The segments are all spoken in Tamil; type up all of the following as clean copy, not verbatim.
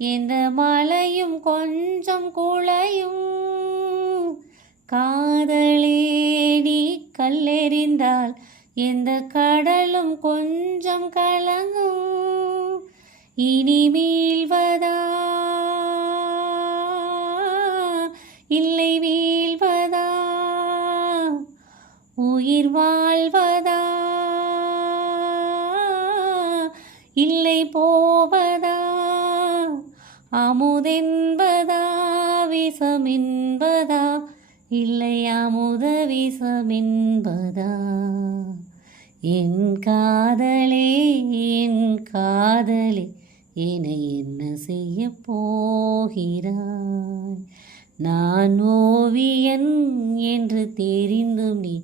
எந்த மலையும் கொஞ்சம் குலையும். காதலே நீ கல்லெறிந்தால் எந்த கடலும் கொஞ்சம் கலங்கும். இனி மீள்வதா இல்லை வீழ்வதா, உயிர் வாழ்வதா இல்லை போவதா, அமுதென்பதா விஷமென்பதா இல்லை அமுத விஷமென்பதா. என் காதலே என் காதலே என்னை என்ன செய்ய போகிறாய்? நான் ஓவியன் என்று தெரிந்தும் நீ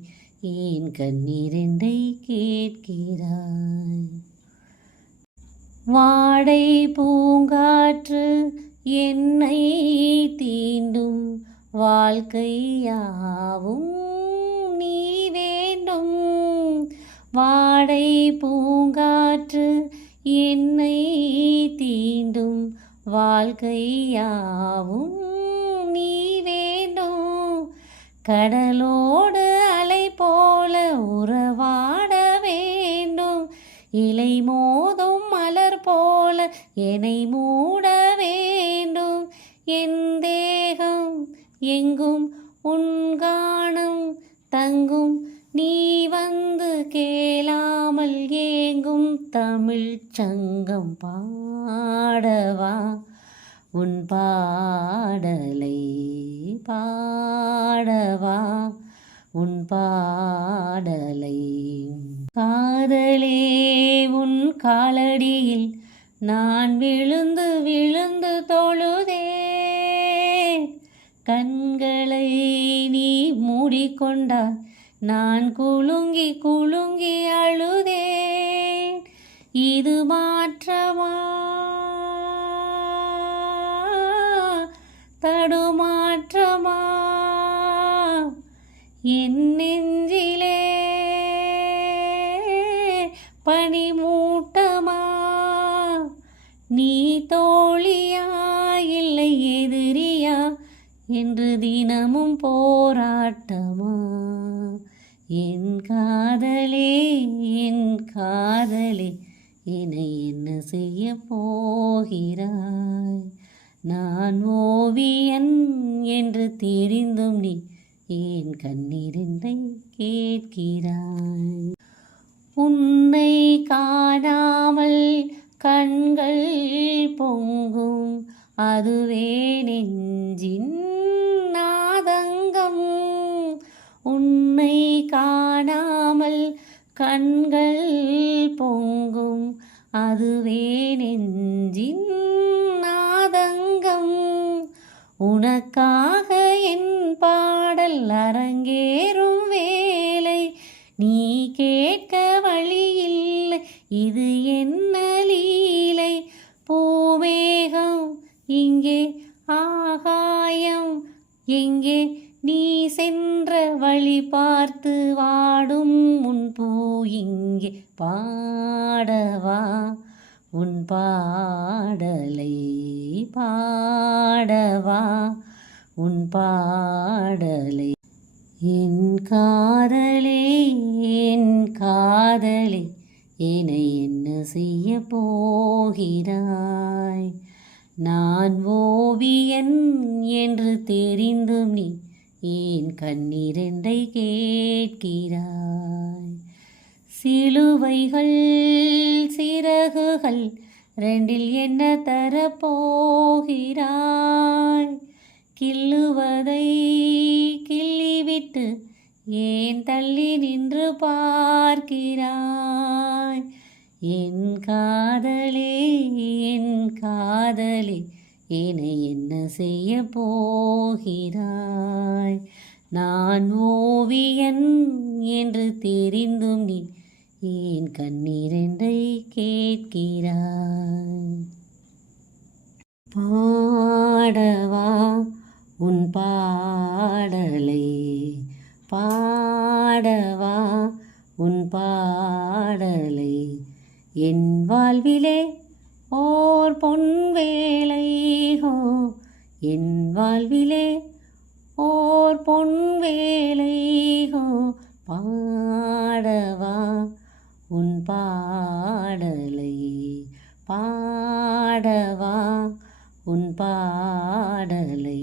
ஏன் கண்ணீரெண்டை கேட்கிறாய்? வாடை பூங்காற்று என்னை தீண்டும், வாழ்க்கையாவும் நீ வேண்டும். வாடை பூங்காற்று என்னை தீண்டும், வாழ்க்கையாவும் நீ வேண்டும். கடலோடு அலை போல உறவாட வேண்டும், இலை மோதும் மலர் போல என்னை மூட வேண்டும். என் தேகம் எங்கும் உன்கானம் தங்கும், நீ வந்து கேளாமல் ஏங்கும். தமிழ் சங்கம் பாடவா உன் பாடலை, பாடவா உன் பாடலை. காதலே உன் காலடியில் நான் விழுந்து விழுந்து தொழுதே, கண்களை நீ மூடிக்கொண்டால் நான் குலுங்கி குலுங்கி அழுதேன். இது மாற்றமா தடுமாற்றமா, என் நெஞ்சிலே பனிமூட்டமா, நீ தோழியா இல்லை எதிரியா என்று தினமும் போராட்டமா? என் காதலே என் காதலே என்னை என்ன செய்ய போகிறாய்? நான் ஓவியன் என்று தெரிந்தும் நீ ஏன் கண்ணீரெண்டை கேட்கிறாய்? உன்னை காணாமல் கண்கள் பொங்கும், அதுவே நெஞ்சின் நாதங்கம். உன்னை காணாமல் கண்கள் பொங்கும், அதுவே நெஞ்சின் நாதங்கம். உனக்காக என் பாடல் அரங்கேறும் வேலை, நீ கேட்க வழியில்லை இது என்ன லீலை. பூமேகம் இங்கே ஆகாயம் எங்கே, நீ சென்ற வழி பார்த்து வாடும் உன் பூ இங்கே. பாடவா உன் பாடலை, பாடவா உன் பாடலை. என் காதலே என் காதலே என்னை என்ன செய்ய போகிறாய்? நான் ஓவியன் என்று தெரிந்தும் நீ ஏன் கண்ணீரெண்டை கேட்கிறாய்? சிலுவைகள் சிறகுகள் ரெண்டில் என்ன தரப்போகிறாய்? கிள்ளுவதை கிள்ளிவிட்டு ஏன் தள்ளி நின்று பார்க்கிறாய்? என் காதலே என் காதலே என்னை என்ன செய்ய போகிறாய்? நான் ஓவியன் என்று தெரிந்தும் நீ ஏன் கண்ணீரெண்டை கேட்கிறாய்? பாடவா உன் பாடலை, பாடவா உன் பாடலை. என் வாழ்விலே ஓர் பொன்வேலை ஹோ என் வாழ்விலே ஓர் பொன்வேலை ஹோ பாடவா உன் பாடலை பாடவா உன் பாடலை